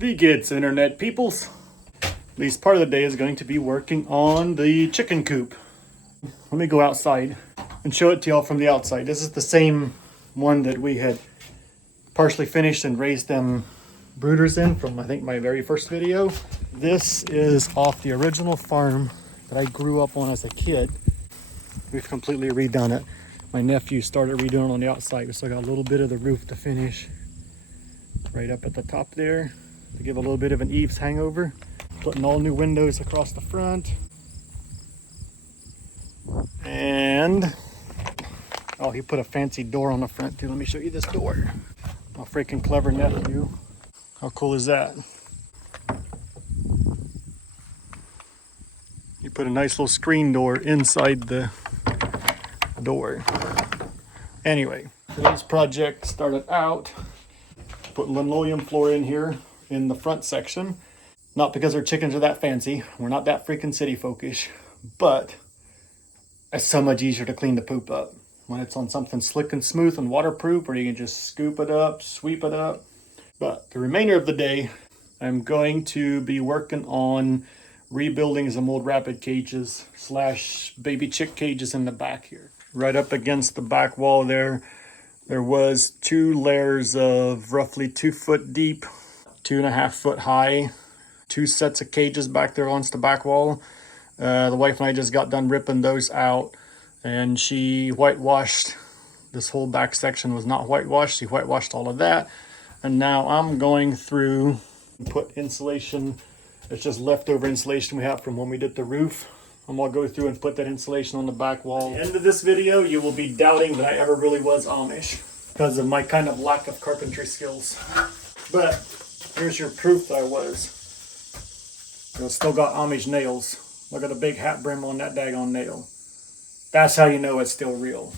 Begits, internet peoples. At least part of the day is going to be working on the chicken coop. Let me go outside and show it to y'all from the outside. This is the same one that we had partially finished and raised them brooders in from, I think, my very first video. This is off the original farm that I grew up on as a kid. We've completely redone it. My nephew started redoing it on the outside. We still got a little bit of the roof to finish right up at the top there to give a little bit of an eaves hangover. Putting all new windows across the front. And oh, he put a fancy door on the front too. Let me show you this door. My freaking clever nephew. How cool is that? He put a nice little screen door inside the door. Anyway, today's project started out putting linoleum floor in here in the front section. Not because our chickens are that fancy. We're not that freaking city folkish, but it's so much easier to clean the poop up when it's on something slick and smooth and waterproof, where you can just scoop it up, sweep it up. But the remainder of the day, I'm going to be working on rebuilding some old rapid cages / baby chick cages in the back here. Right up against the back wall there was 2 layers of roughly 2 foot deep, 2.5 foot high, 2 sets of cages back there onto the back wall. The wife and I just got done ripping those out, and she whitewashed. This whole back section was not whitewashed. She whitewashed all of that. And now I'm going through and put insulation. It's just leftover insulation we have from when we did the roof. I'm gonna go through and put that insulation on the back wall. At the end of this video, you will be doubting that I ever really was Amish because of my kind of lack of carpentry skills. But here's your proof that I was. It's still got Amish nails. Look at the big hat brim on that daggone nail. That's how you know it's still real.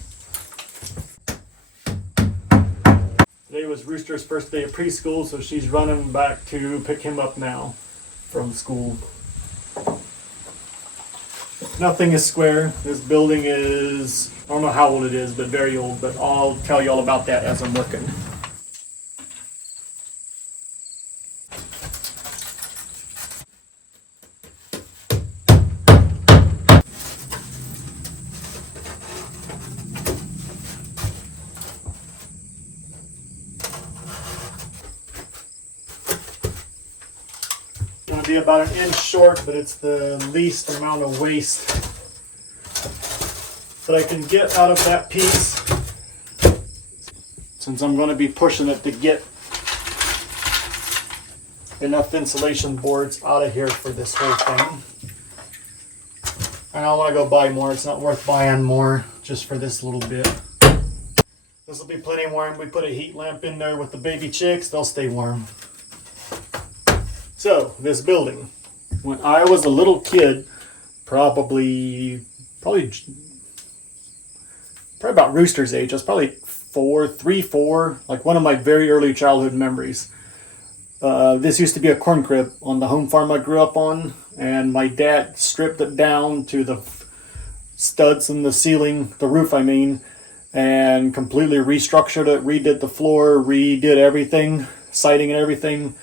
Today was Rooster's first day of preschool, so she's running back to pick him up now from school. Nothing is square. This building is, I don't know how old it is, but very old, but I'll tell you all about that as I'm working. Going to be about 1 inch short, but it's the least amount of waste that I can get out of that piece, since I'm going to be pushing it to get enough insulation boards out of here for this whole thing. And I want to go buy more. It's not worth buying more just for this little bit. This will be plenty warm. We put a heat lamp in there with the baby chicks. They'll stay warm. So, this building, when I was a little kid, probably about Rooster's age, I was probably 3, 4, like one of my very early childhood memories. This used to be a corn crib on the home farm I grew up on, and my dad stripped it down to the studs in the ceiling, the roof I mean, and completely restructured it, redid the floor, redid everything, siding and everything.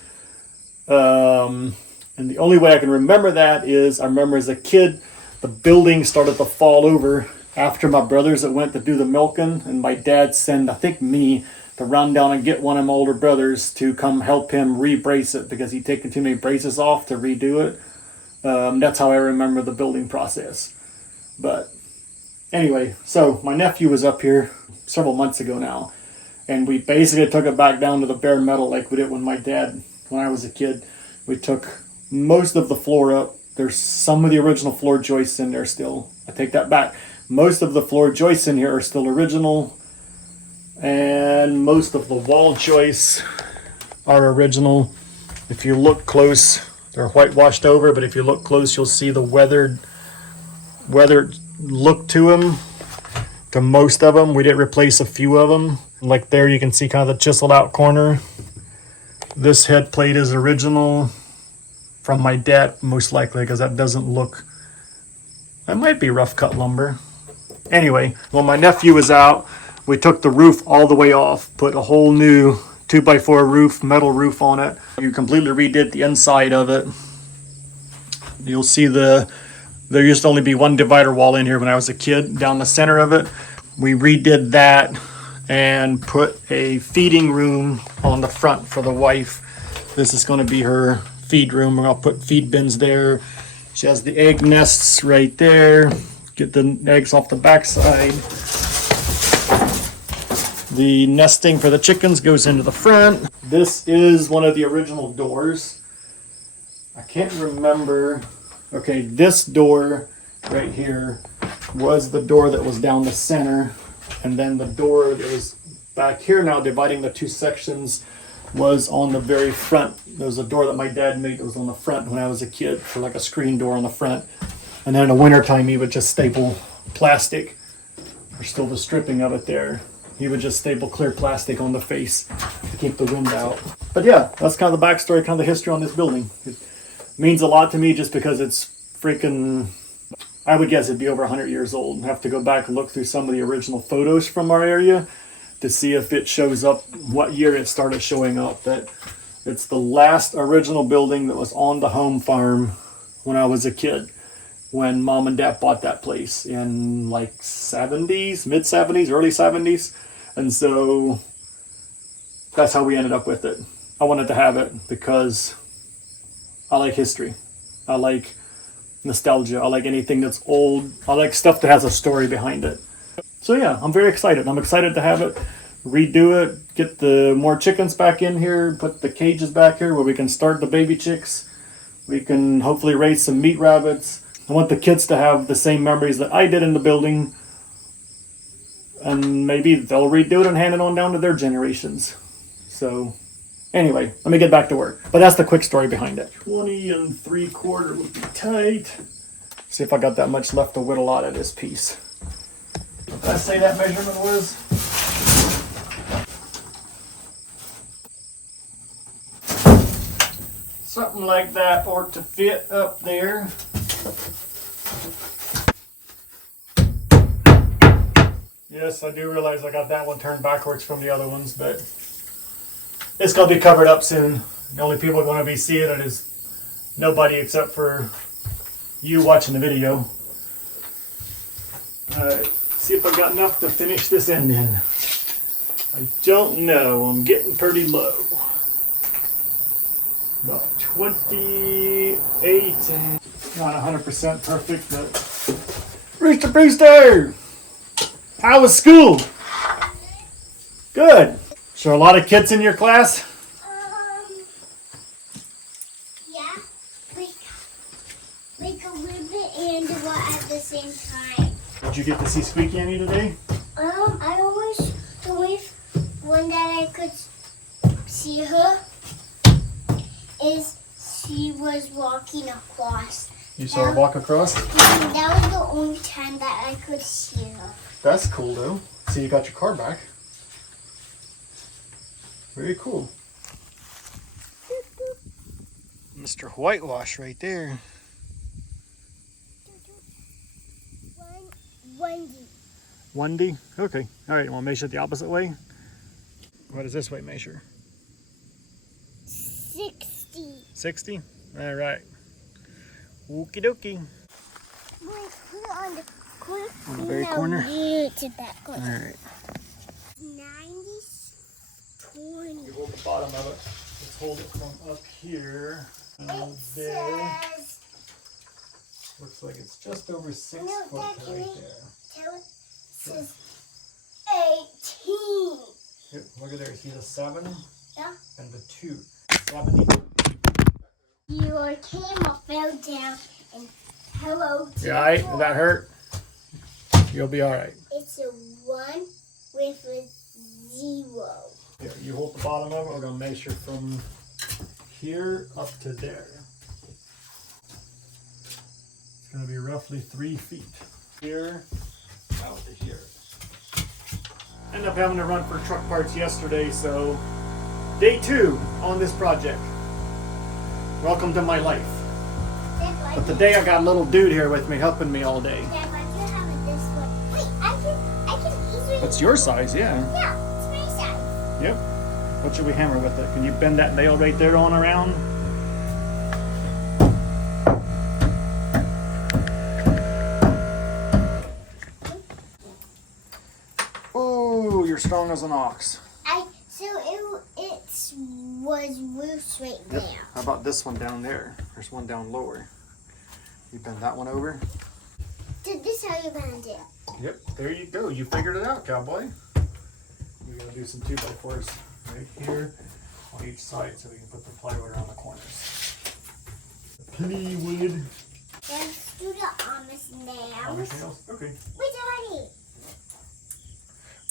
And the only way I can remember that is I remember as a kid, the building started to fall over after my brothers that went to do the milking, and my dad sent, I think, me to run down and get one of my older brothers to come help him re-brace it because he'd taken too many braces off to redo it. That's how I remember the building process. But anyway, so my nephew was up here several months ago now, and we basically took it back down to the bare metal like we did when I was a kid. We took most of the floor up. There's some of the original floor joists in there still. I take that back. Most of the floor joists in here are still original, and most of the wall joists are original. If you look close, they're whitewashed over, but if you look close, you'll see the weathered look to them. To most of them, we did replace a few of them. Like there, you can see kind of the chiseled out corner. This head plate is original from my dad, most likely, because that doesn't look, that might be rough cut lumber. Anyway, when my nephew was out, we took the roof all the way off, put a whole new 2x4 roof, metal roof on it. You completely redid the inside of it. You'll see there used to only be one divider wall in here when I was a kid down the center of it. We redid that and put a feeding room on the front for the wife. This is going to be her feed room. We're going to put feed bins there. She has the egg nests right there. Get the eggs off the backside. The nesting for the chickens goes into the front. This is one of the original doors. I can't remember. Okay, this door right here was the door that was down the center. And then the door that was back here now, dividing the two sections, was on the very front. There was a door that my dad made that was on the front when I was a kid, for like a screen door on the front. And then in the wintertime, he would just staple plastic. There's still the stripping of it there. He would just staple clear plastic on the face to keep the wind out. But yeah, that's kind of the backstory, kind of the history on this building. It means a lot to me just because it's freaking, I would guess it'd be over 100 years old. I have to go back and look through some of the original photos from our area to see if it shows up, what year it started showing up. That it's the last original building that was on the home farm when I was a kid, when mom and dad bought that place in like 70s, mid 70s, early 70s. And so that's how we ended up with it. I wanted to have it because I like history. I like nostalgia. I like anything that's old. I like stuff that has a story behind it. So yeah, I'm very excited. I'm excited to have it, redo it, get the more chickens back in here, put the cages back here where we can start the baby chicks. We can hopefully raise some meat rabbits. I want the kids to have the same memories that I did in the building, and maybe they'll redo it and hand it on down to their generations. So anyway, let me get back to work. But that's the quick story behind it. 20 3/4 would be tight. See if I got that much left to whittle out of this piece. What did I say that measurement was? Something like that ought to fit up there. Yes, I do realize I got that one turned backwards from the other ones, but it's going to be covered up soon. The only people going to be seeing it is nobody except for you watching the video. Alright, see if I got enough to finish this end in. I don't know, I'm getting pretty low. About 28, not 100% perfect, but Brewster! How was school? Good. So a lot of kids in your class? Yeah, like a little bit and a lot at the same time. Did you get to see Squeaky Annie today? I always, the only one that I could see her is she was walking across. You saw her walk across? That was the only time that I could see her. That's cool though. So you got your car back. Very cool. Mr. Whitewash right there. Wendy. 1D? Okay. Alright, you want to measure it the opposite way? What does this way measure? 60. 60? Alright. Okie dokie. Wait, put it on the corner. On the very corner? To that corner. Alright. 20. You hold the bottom of it. Let's hold it from up here. And there. Looks like it's just over 6 foot right there. Tell it says 18. Here, look at there. See the 7? Yeah. And the 2. 70. Your camera fell down and hello. You alright? Did that hurt? You'll be alright. It's a 1 with a 0. Here, you hold the bottom of it. We're going to measure from here up to there. It's going to be roughly 3 feet. Here, out to here. Ended up having to run for truck parts yesterday, so day 2 on this project. Welcome to my life. But today I got a little dude here with me, helping me all day. Dad, why do you have it this way? Wait, I can easily. That's your size, yeah. Yeah, it's my size. Yep. What should we hammer with it? Can you bend that nail right there on around? Ooh, you're strong as an ox. It was loose right there. Yep. How about this one down there? There's one down lower. You bend that one over. Did this how you bend it? Yep, there you go. You figured it out, cowboy. We're gonna do some 2x4s right here on each side so we can put the plywood around the corners. Plywood. Let's do the Amish nails. Amish nails? Okay. Wait, Daddy.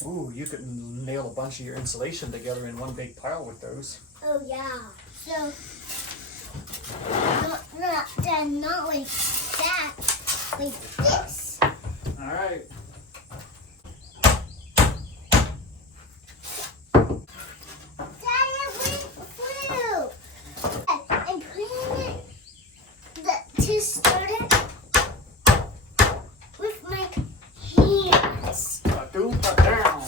Ooh, you could nail a bunch of your insulation together in one big pile with those. Oh yeah. So not like that. Like this. All right. Daddy, I went through. I'm putting it to start it with my hands. Cut down.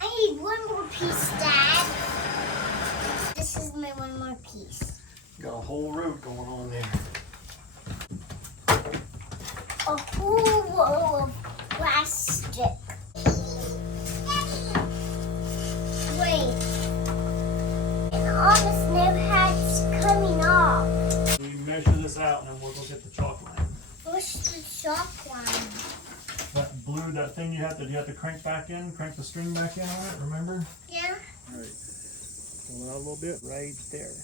I need one more piece, Dad. This is my one more piece. Got a whole road going on there. A whole roll of plastic. Wait. And all the snow hats coming off. We measure this out and then we'll go get the chalk line. What's the chalk line? That blue, that thing you have to crank back in, crank the string back in on it, remember? Yeah. All right. Pull it out a little bit, right there.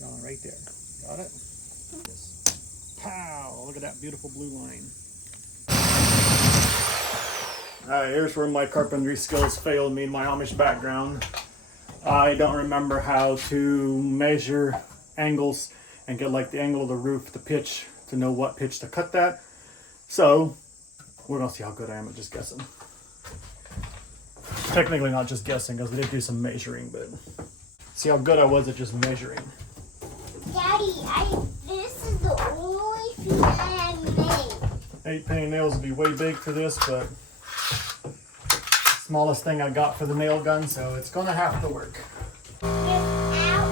Hold on, right there. Got it? Yes. Pow! Look at that beautiful blue line. Alright, here's where my carpentry skills failed me in my Amish background. I don't remember how to measure angles and get like the angle of the roof, the pitch, to know what pitch to cut that. So, we're gonna see how good I am at just guessing. Technically not just guessing, because we did do some measuring, but see how good I was at just measuring. Daddy, this is the only thing I have made. 8 penny nails would be way big for this, but smallest thing I got for the nail gun, so it's gonna have to work. Without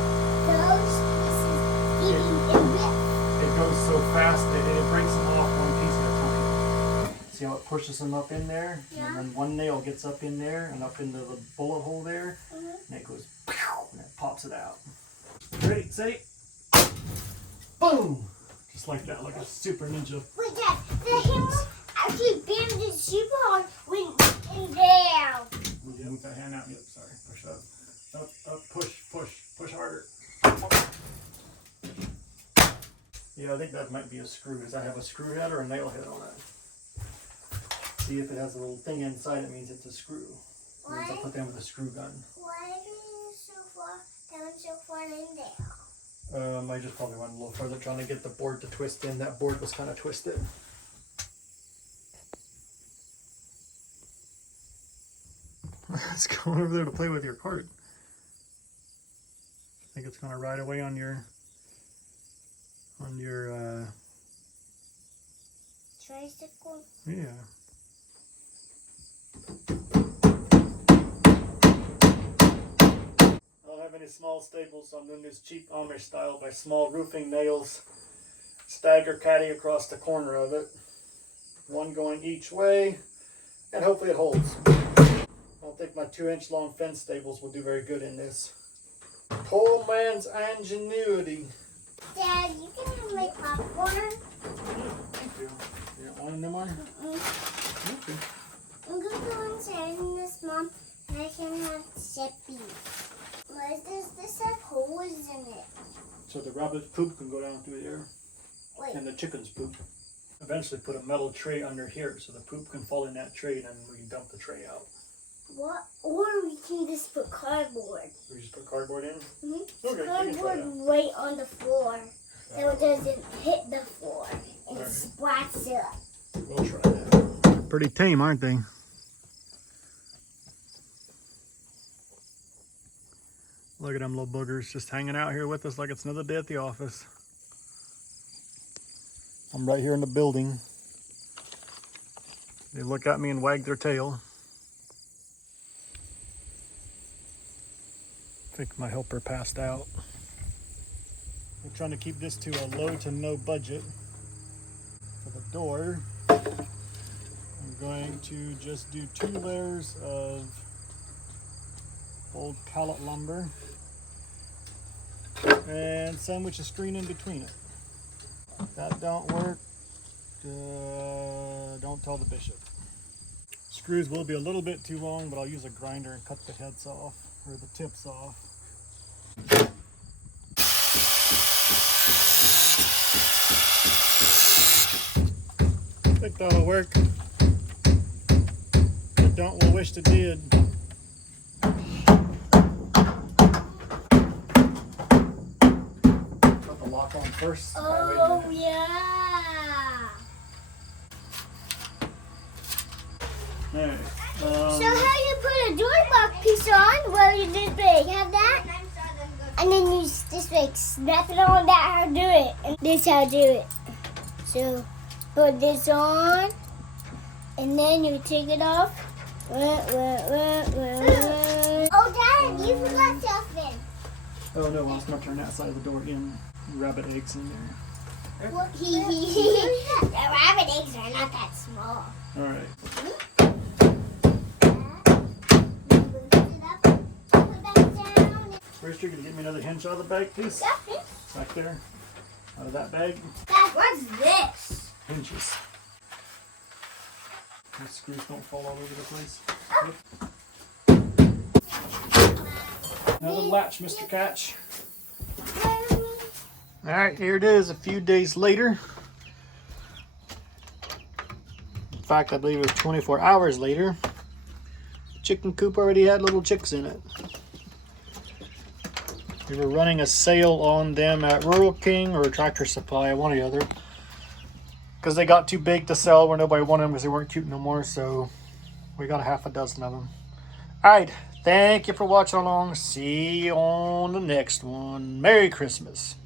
those pieces getting in width. It goes so fast that it breaks them off one piece at a time. See how it pushes them up in there? Yeah. And then one nail gets up in there and up into the bullet hole there, and it goes pow, and it pops it out. Ready, steady, boom! Just like that, like a super ninja. Wait, Dad, the hammer actually bammed it super hard went in down. Yeah, move that hand out. Yep, sorry. Push up. Up, push harder. Yeah, I think that might be a screw. Does that have a screw head or a nail head on it? See if it has a little thing inside, it means it's a screw. It means I'll put them with a screw gun. Why is it so far down, so far in there? I just probably went a little further trying to get the board to twist in. That board was kind of twisted. It's going over there to play with your cart. I think it's going to ride away on your Tricycle? yeah. I don't have any small staples, so I'm doing this cheap Amish style by small roofing nails. Stagger caddy across the corner of it. One going each way, and hopefully it holds. I don't think my 2-inch long fence staples will do very good in this. Poor man's ingenuity. Dad, you can have my popcorn. Thank you. You don't want them on? Okay. I'm going to go inside in this, Mom, and I can have Sippy. Why does this have holes in it? So the rabbit's poop can go down through there, Wait, and the chicken's poop. Eventually put a metal tray under here so the poop can fall in that tray, and then we can dump the tray out. what? Or we can just put cardboard. We just put cardboard in? Mm-hmm. Okay, we can try Cardboard right on the floor, so it doesn't hit the floor and Alright. splats it up. We'll try that. Pretty tame, aren't they? Look at them little boogers just hanging out here with us like it's another day at the office. I'm right here in the building. They look at me and wag their tail. I think my helper passed out. We're trying to keep this to a low to no budget. For the door, I'm going to just do 2 layers of old pallet lumber and sandwich a screen in between it. If that don't work, don't tell the bishop. Screws will be a little bit too long, but I'll use a grinder and cut the heads off, or the tips off. I think that'll work. If it don't, we'll wish it did. Put the lock on first. Oh, yeah. Alright. So how you put a door lock piece on? Well, you this big, have that, and then you just like snap it on. That how to do it. And this how to do it. So put this on, and then you take it off. Oh, Dad, you forgot something. Oh no, I was gonna turn that side of the door in. Rabbit eggs in there. Well, the rabbit eggs are not that small. Alright. First, you're gonna get me another hinge out of the bag, please. Yeah. Back there. Out of that bag. Dad, what's this? Hinges. These screws don't fall all over the place. Another latch, Mr. Catch. Alright, here it is a few days later. In fact, I believe it was 24 hours later. The chicken coop already had little chicks in it. We were running a sale on them at Rural King or Tractor Supply, one or the other. Because they got too big to sell where nobody wanted them because they weren't cute no more. So we got a half a dozen of them. Alright, thank you for watching along. See you on the next one. Merry Christmas.